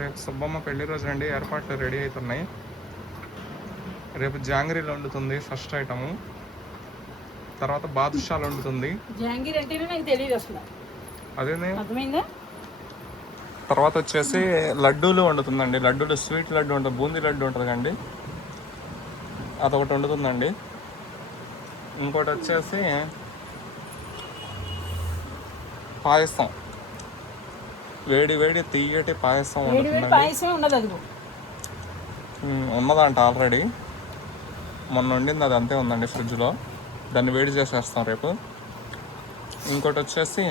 రేపు సుబ్బమ్మ పెళ్లి రోజు అండి, ఏర్పాట్లు రెడీ అవుతున్నాయి. రేపు జాంగ్రీలు వండుతుంది ఫస్ట్ ఐటము, తర్వాత బాదుషాలు వండుతుంది. జాంగీర్ అంటేనే నాకు తెలియదు అసలు. అదేనే అర్థమైందా? తర్వాత వచ్చేసి లడ్డూలు వండుతుందండి. లడ్డూలు స్వీట్ లడ్డు ఉంటుంది, బూందీ లడ్డు ఉంటుంది కండి, అదొకటి వండుతుందండి. ఇంకోటి వచ్చేసి పాయసం, వేడి వేడి తీయటి పాయసం పాయసం ఉన్నది. అది ఉన్నదంట ఆల్రెడీ, మొన్న వండింది, అది అంతే ఉందండి ఫ్రిడ్జ్లో. దాన్ని వేడి చేసేస్తాం రేపు. ఇంకోటి వచ్చేసి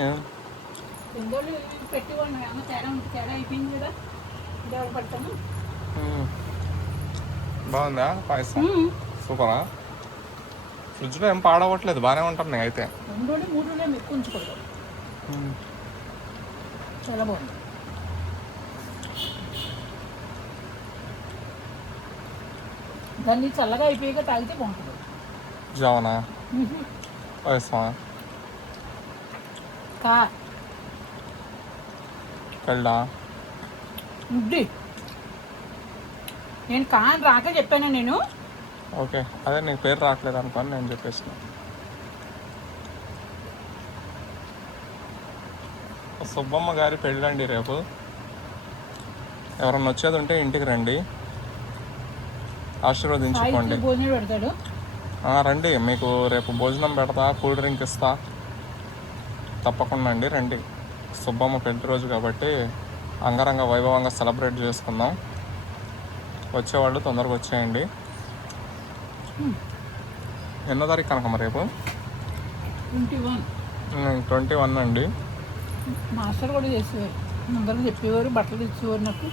బాగుందా పాయసం? సూపరా. ఫ్రిడ్జ్లో ఏం పాడవట్లేదు, బాగానే ఉంటున్నాయి అయితే. 2-3 ఎక్కువ ఉంచుకోలేదు, చాలా బాగుంది. దాన్ని చల్లగా అయిపోయాక తాగితే బాగుంటుంది. జావనా పాయసమా కళ్ళా? ఇది నేను కాని రాక చెప్పాను నేను. ఓకే, అదే నీకు పేరు రావట్లేదు అనుకోని నేను చెప్పేసిన. సుబ్బమ్మ గారి పెళ్ళండి రేపు. ఎవరన్నా వచ్చేది ఉంటే ఇంటికి రండి, ఆశీర్వదించుకోండి. భోజనం పెడతాడు, రండి. మీకు రేపు భోజనం పెడతా, కూల్ డ్రింక్ ఇస్తా, తప్పకుండా అండి రండి. సుబ్బమ్మ పెళ్లి రోజు కాబట్టి అంగరంగ వైభవంగా సెలబ్రేట్ చేసుకుందాం. వచ్చేవాళ్ళు తొందరగా వచ్చేయండి. ఎన్నో తారీఖు కనుకమ్మ రేపు? 21 అండి. మాస్టర్ కూడా చేసేవారు, అందరూ చెప్పేవారు, బట్టలు ఇచ్చేవారు నాకు.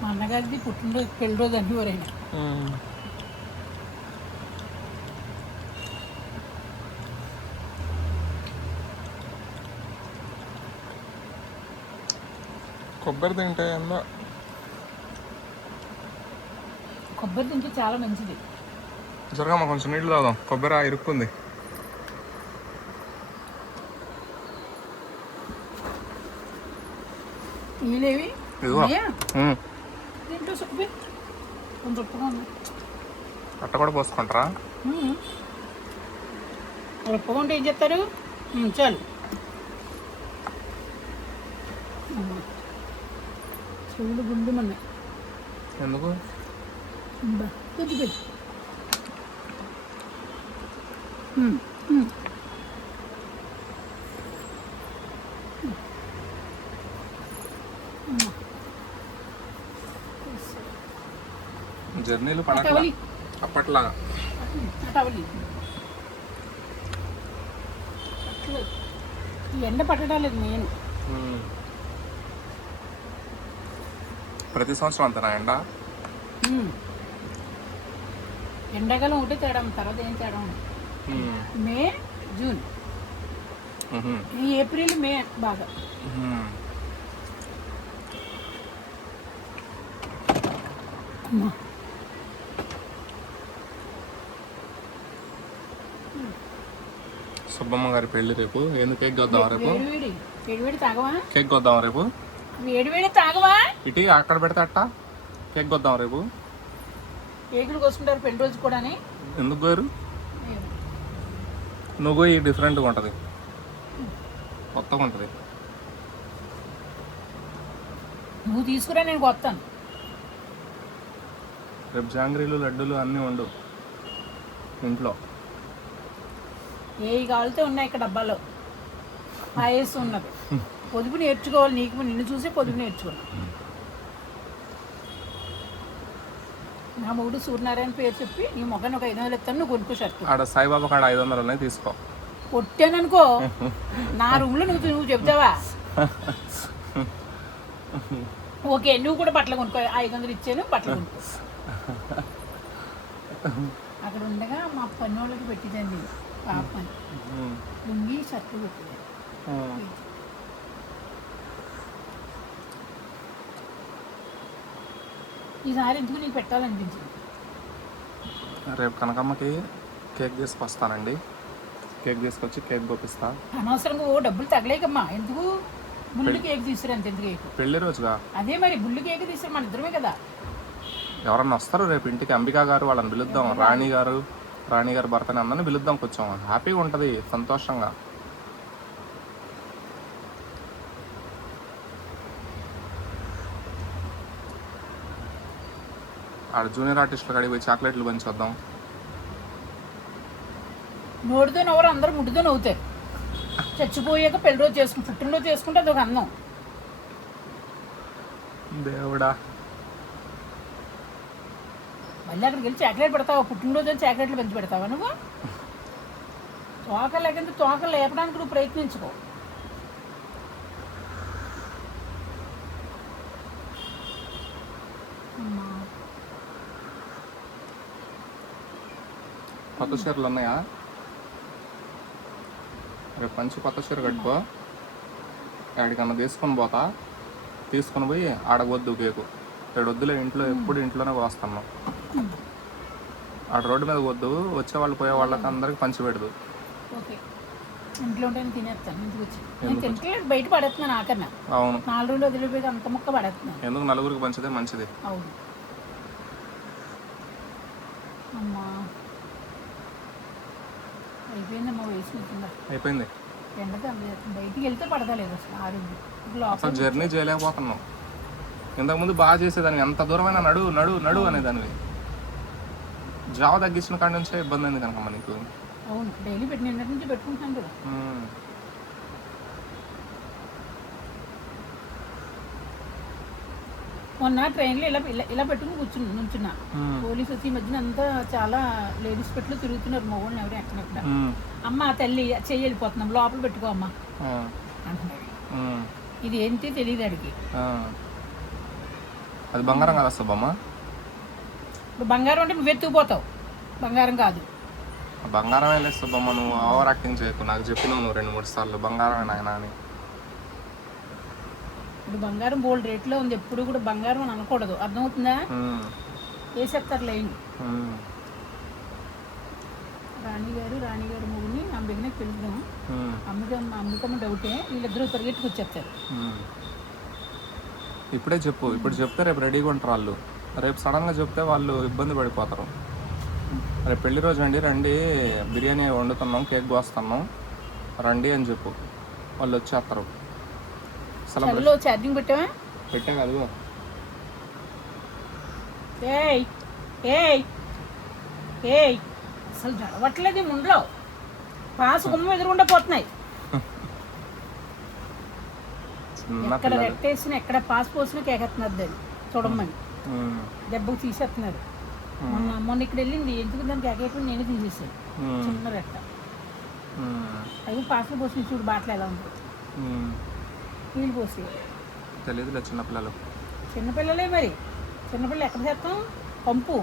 మా అన్నగారిది పుట్టినరోజు పెళ్లి రోజు అండి ఎవరైనా. కొబ్బరి తింటే ఏందో, కొబ్బరి తింటే చాలా మంచిది. జరగమ్మా కొంచెం నీళ్ళు తాగుదాం, కొబ్బరి ఇరుక్కుంది. నీళ్ళేవి దీంట్లో కొంచెం ఉప్పుగా ఉంది. అట్ట కూడా పోసుకుంటారా? ఉప్పుగా ఉంటే ఏం చెప్తారు? చాలు. చెవులు గుండు మన్నాయి. ఎందుకు? కొద్దిగా జర్నీలు పడట్లా అప్పట్లా. ఎండ పట్టడాలేదు నేను. ప్రతి సంవత్సరం అంతనా ఎండ? ఎండాకాలం ఒకటే తేడా, తర్వాత ఏం తేడా? మే, జూన్, ఈ ఏప్రిల్, మే బాగా. సుబ్బమ్మ గారి పెళ్లి రేపు. ఎందుకు కేక్ కొద్దాం రేపు? వేడి తాగవా? కేక్ కొద్దాం రేపు. వేడి తాగవా? ఇటీ అక్కడ పెడితే అట్ట కేక్ కొద్దాం రేపు. కేకులు కోసుకుంటారు పెళ్లి రోజు కూడా. ఎందుకు గోరు? నువ్వు ఈ డిఫరెంట్గా ఉంటుంది, కొత్తగా ఉంటుంది. నువ్వు తీసుకురా, నేను కొత్తాను. రేపు జాంగ్రీలు లడ్డూలు అన్నీ వండు ఇంట్లో. ఏ కావాలితే ఉన్నాయి ఇక్కడ డబ్బాలో. పాయసం ఉన్నది. పొదుపు నేర్చుకోవాలి, నీకు నిన్ను చూసే పొదుపు నేర్చుకున్నా. నా మూడు సూర్యనారాయణ పేరు చెప్పి నీ మొక్కని ఒక 500 ఇస్తాను, నువ్వు కొనుక్కో షర్ట్. ఆడ సాయిబాబా కాడ 500 తీసుకో. కొట్టాననుకో నా రూమ్లో నువ్వు చెప్తావా? ఓకే, నువ్వు కూడా బట్టలు కొనుక్కో. 500 ఇచ్చాను, బట్టలు కొనుక్కో. అక్కడ ఉండగా మా పని వాళ్ళకి పెట్టిందండి పాపని, లుంగి షర్ట్లు పెట్టింది. ఈసారి ఎందుకు నీకు పెట్టాలనిపించింది. రేపు కనకమ్మకి కేక్ తీసుకొస్తానండి. కేక్ తీసుకొచ్చి కేక్ కోపిస్తా. అనవసరంగా ఓ డబ్బులు తగలేకమ్మా, ఎందుకు బుల్లి కేక్ తీసుకురా, అంత ఎందుకు కేక్? పెళ్లి రోజుగా అదే మరి బుల్లి కేక్ తీసుకురా, మన ఇద్దరమే కదా. ఎవరన్నా వస్తారు రేపు ఇంటికి, అంబికా గారు వాళ్ళని పిలుద్దాం, రాణి గారు భర్తని అందరిని పిలుద్దాం, కొంచెం హ్యాపీగా ఉంటుంది, సంతోషంగా. ఆడ జూనియర్ ఆర్టిస్టులు కాడికి పోయి చాక్లెట్లు పంచొద్దాం. నోటితో నవ్వరు, అందరూ ముడ్డుతో నవ్వుతారు. చచ్చిపోయాక పెళ్లి రోజు చేసుకుంటే, పుట్టినరోజు చేసుకుంటే అదొక అందం. దేవుడా, మళ్ళీ అక్కడికి వెళ్ళి చాక్లెట్ పెడతావా? పుట్టినరోజు అని చాక్లెట్లు పెంచి పెడతావా నువ్వు? తోక లేకంటే తోక లేపడానికి నువ్వు ప్రయత్నించుకో. కొత్త చీరలు ఉన్నాయా? రేపు మంచి కొత్త చీర కట్టుకో, ఎక్కడికన్నా తీసుకొని పోయి ఆడవద్దు కేకు. ఇక్కడ వద్దులే, ఇంట్లో ఎప్పుడు ఇంట్లోనే కోస్తాను. ఆడ రోడ్డు మీద వద్దు, వచ్చేవాళ్ళు పోయే వాళ్ళకి అందరికి పంచి పెడదు. ఓకే, ఇంట్లో ఉంటే నేను తినేస్తాను. ఇంటికి వచ్చి నేను తింటలేదు, బయట పడేస్తున్నాను ఆకన్నా. అవును, 4 రోజులు వదిలిపోయి అంత ముక్క పడేస్తున్నాను. ఎందుకు, నలుగురికి పంచితే మంచిది. అవును అమ్మా, అయిపోయిందమ్మా, వేసుకుంటుందా? అయిపోయింది. ఎండగా బయటికి వెళ్తే పడదా లేదు అసలు, ఆరింది. అసలు జర్నీ చేయలేకపోతున్నాం. ఇంతకుముందు బాగా చేసేదాన్ని, ఎంత దూరమైనా నడు అనేదానివి. జావ తగ్గించిన కాడి నుంచే ఇబ్బంది అయింది కనుక నీకు. అవును, డైలీ నిన్నటి నుంచి పెట్టుకుంటున్నాను కదా. మొన్న ట్రైన్లో ఇలా పెట్టుకుని నుంచున్నా. పోలీసు వచ్చి ఈ మధ్యన అంతా చాలా లేడీస్ పెట్లు తిరుగుతున్నారు, మగవాళ్ళని ఎవరు ఎక్కడెక్కడ. అమ్మ తల్లి చెయ్యి వెళ్ళిపోతున్నాం, లోపల పెట్టుకో అమ్మ అంటున్నాడు. ఇది ఏంటి తెలియదు అడిగి. అది బంగారం కాదు సుబ్బమ్మ. ఇప్పుడు బంగారం అంటే నువ్వు ఎత్తుకుపోతావు, బంగారం కాదు. బంగారమే లేదు సుబ్బమ్మ, నువ్వు ఓవర్ యాక్టింగ్ చేయకు. నాకు చెప్పినావు నువ్వు 2-3 సార్లు బంగారమే నాయన అని. ఇప్పుడు బంగారం బోల్డ్ రేట్లో ఉంది, ఎప్పుడు కూడా బంగారం అని అనకూడదు, అర్థమవుతుందా? వేసేస్తారు లైన్. రాణిగారు మూడుని అంబికనే తెలుద్దాం. అంబికమ్మ డౌటే, వీళ్ళిద్దరూ పరిగెట్టుకు వచ్చేస్తారు. ఇప్పుడే చెప్పు, ఇప్పుడు చెప్తే రేపు రెడీగా ఉంటారు వాళ్ళు. రేపు సడన్గా చెప్తే వాళ్ళు ఇబ్బంది పడిపోతారు. రేపు పెళ్లి రోజు అండి, రండి బిర్యానీ వండుతున్నాం, కేక్ కోస్తున్నాం రండి అని చెప్పు, వాళ్ళు వచ్చేస్తారు. ఛార్జింగ్ పెట్టావా? పెట్టా కాదు. అసలు జడవట్లేదు ముందులో, పాస్ గుమ్మ ఎదురుకుండా పోతున్నాయి. ఎక్కడ రెట్టేసిన, ఎక్కడ పాస్ పోసినా కేకెత్తున్నారు దాన్ని చూడమని, దెబ్బకు తీసేస్తున్నారు. మొన్న ఇక్కడ వెళ్ళింది, ఎందుకు దాన్ని కేకేయకుండా నేనే తీసేసాను, చిన్న రెట్ట. అవి పాసులు పోసిన చూడు, బాటలు ఎలా ఉంటుంది, నీళ్ళు పోసి. తెలియదులే, చిన్నపిల్లలే మరి, చిన్నపిల్లలు ఎక్కడ చేస్తాం, పంపు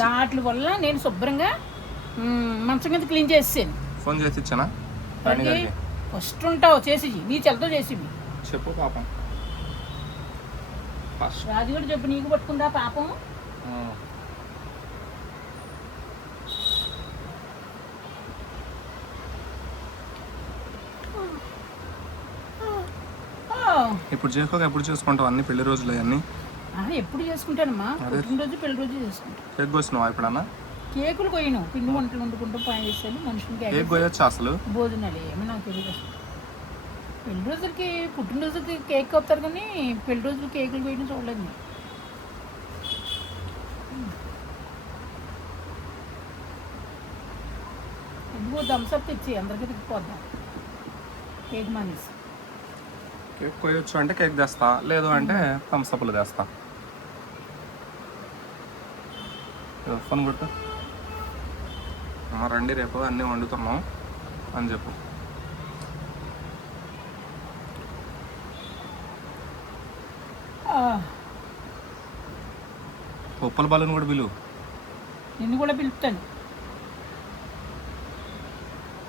దాట్ల వల్ల. నేను శుభ్రంగా మంచం కింద క్లీన్ చేసేసాను. ఫోన్ చేసి ఇచ్చానా? ఫస్ట్ ఉంటావు చేసి, నీ చెలతో చేసి చెప్పు పాపం. రాజు కూడా చెప్పు, నీకు పట్టుకుందా పాపం. ఇప్పుడు చేసుకోక ఎప్పుడు చేసుకుంటావు అన్ని పెళ్లి రోజులు అన్నీ? ఎప్పుడు చేసుకుంటానమ్మా, పుట్టినరోజు పెళ్లి రోజు చేసుకుంటాను. కేక్ కోసినావా ఎప్పుడన్నా? కేకులు కోయను, పిండి వంటలు వండుకుంటూ పని చేస్తాను. మనుషులకి కేక్ కోయొచ్చు అసలు? భోజనాలు ఏమో నాకు తెలియదు అసలు. పెళ్లి రోజులకి, పుట్టినరోజులకి కేక్ కోపుతారు కానీ పెళ్లి రోజులు కేకులు కోయడం చూడలేదు. ఎందుకో థమ్స్అప్ తెచ్చి అందరికీ తిప్పిపోద్దాం, కేక్ మానేసి. కేక్ కోయొచ్చు అంటే కేక్ తెస్తా, లేదు అంటే థమ్స్అప్లు తెస్తా. ఫోన్ కొట్టు, రండి రేపు అన్నీ వండుతున్నాం అని చెప్పు. ఉప్పల బాలుని కూడా పిలువు. నిన్ను కూడా పిలుపుతాను.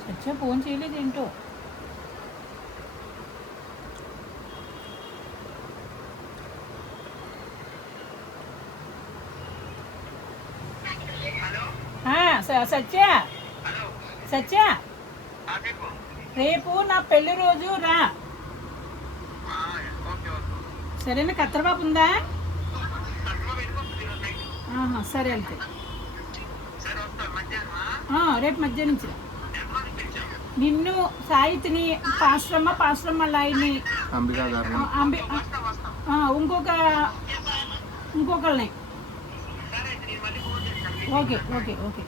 సచ్చా ఫోన్ చేయలేదు ఏంటో. సత్య సత్య రేపు నా పెళ్లి రోజు రా. సరేనా? కత్తరబాబు ఉందా? సరే వెళ్తే రేపు మధ్యాహ్నం నుంచి రా. నిన్ను సాయితిని పాశ్రమ లాయిని ఇంకొకళ్ళని. Okay okay okay.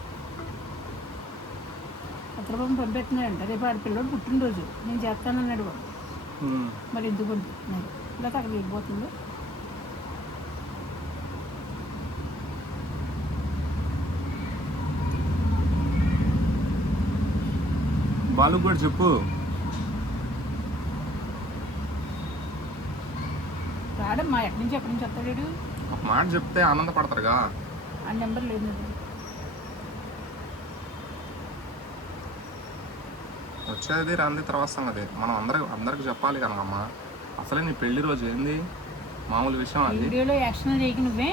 కత్తరబాబు పంపెడుతున్నాడంట. రేపు ఆడ పిల్లడు పుట్టినరోజు నేను చేస్తానన్నాడు వాడు. మరి ఎందుకు పంపిస్తున్నాడు? లేకపోతే అక్కడ వెళ్ళిపోతుంది. బాలు కూడా చెప్పు. రాడమ్మా, ఎక్కడి నుంచి వస్తాడు? ఒక మాట చెప్తే ఆనందపడతారుగా. ఆ నెంబర్ లేదు. వచ్చేది రాంది తర్వాత సంగతి. మనం అందరికి చెప్పాలి కనకమ్మా. అసలే నీ పెళ్లి రోజు ఏంది మామూలు విషయం అది. వీడియోలో యాక్షన్ చేయకు నువ్వే.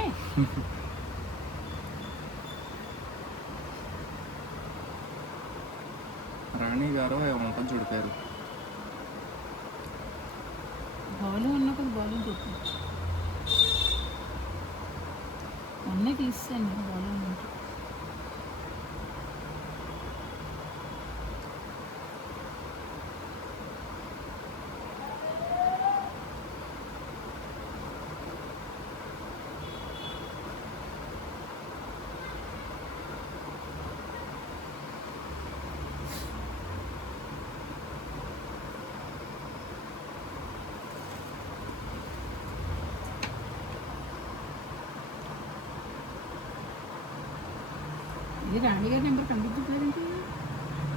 రాణి గారు ఏమంటుంది చూడు పేరు. బాలు ఉన్నప్పుడు బాలు చెప్పు. అన్నీ తీసాను బాలు అంటే. ఇది రాణి గారి నెంబర్ కనిపించట్లేదండి.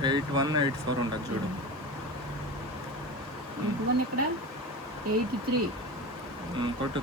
8184 ఉంటుంది చూడు. 81 ఇక్కడ 83 కొట్టు.